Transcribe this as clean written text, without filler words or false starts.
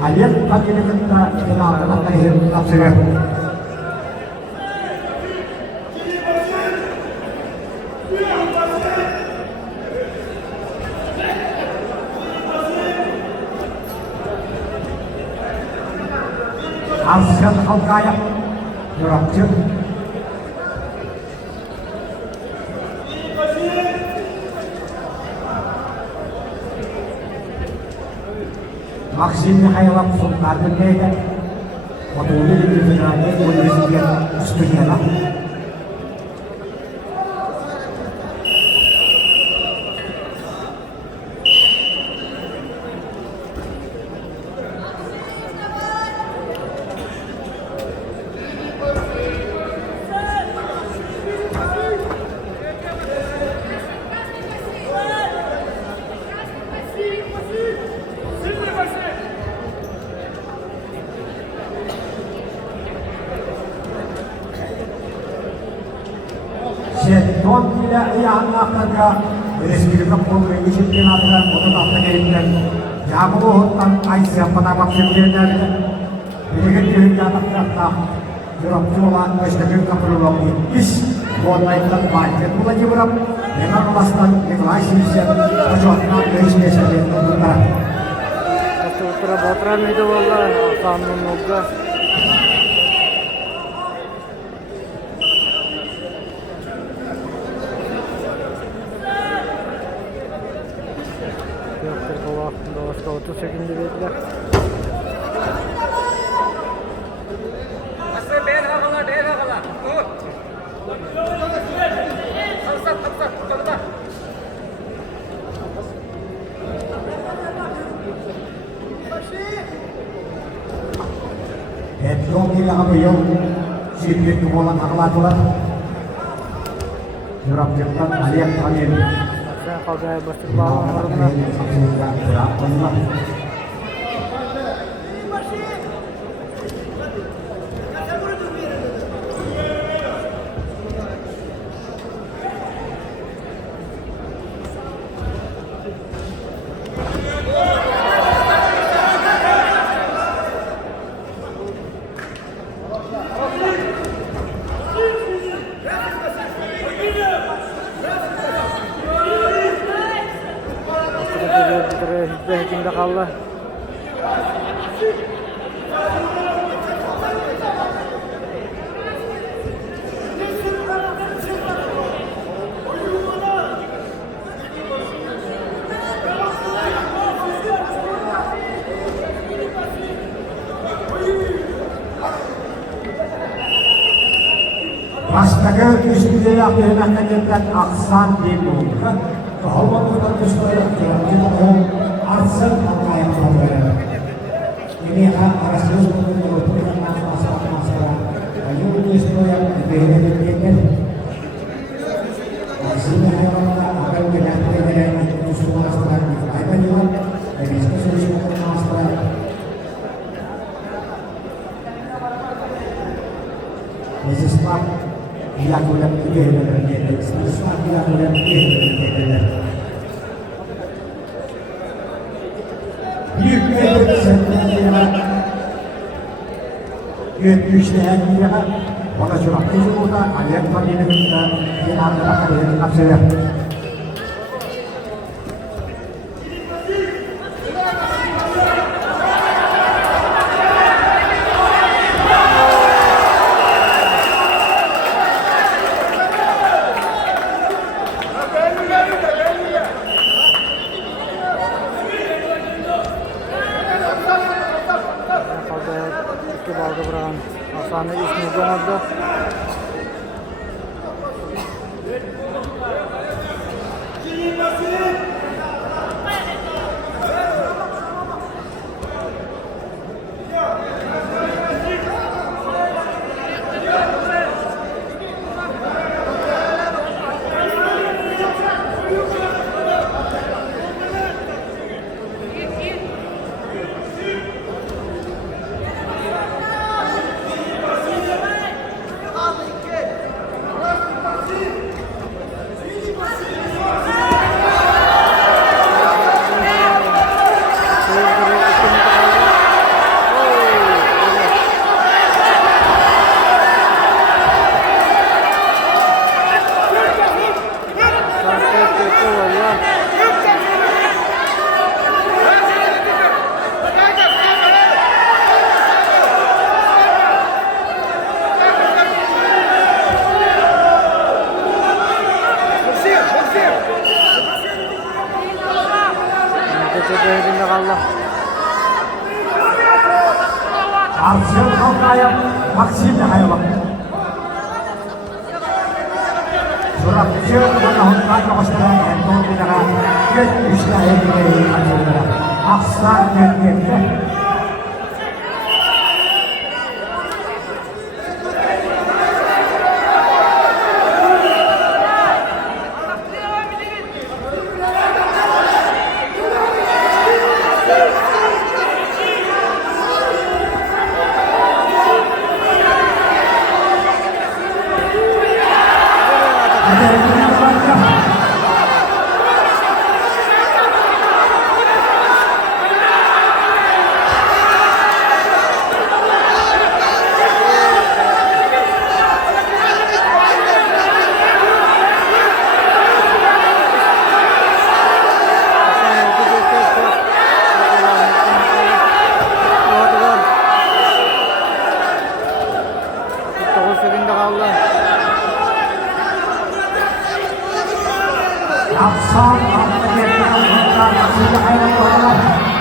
Ayer pagi ini kita kenal akhir tafsir. Asyik kau kaya, jorok. Maksimnya hayat sultan beda, waktu ini di negara Indonesia setuju lah. Don tidak yang akan rezeki kampung ini sendiri adalah untuk apa yang jago tentang Aisyah pada waktu itu jadi dia tak jorok cuma mesti kampung lagi is buat naikkan baik itu lagi berapa dengan alasan yang lain sih perjuangan dari spesial itu utara botran itu wallah akan menunggu Kau second division. Headlong nila kami yung sipit kumulang nakalatulan. Jurap jempat aliak kalian. Kalau gaya basketball harusnya tidak kalah. Astaga üstünde yapılan kendinden aksan değil mi? Kahvaltıda üstüne yapılan Arsen pakaian saudara. Ini harus mengumpulkan masalah-masalah. Ayo itu yang berbeda-beda. Hasilnya akan menjadi dengan semua masalah. Ada juga dari semua masalah. Sesuatu yang boleh berbeda, sesuatu yang boleh berbeda. Yetmişleyen bir yana bana çorak kızı burada alem fadilinde bir anda kaliyen kapsaya. Sana ismi Gonada. kaldı. Arsiyon Kalkay'a Maksim Mihaylo. Suratçı Manahut'tan Yokuşturan Erdoğan Bilaka Göt Üçler Ege'yi açıldılar. Akslan Gönlü'nde. Aksan, Aksan, Aksan, Aksan, Aksan, Aksan,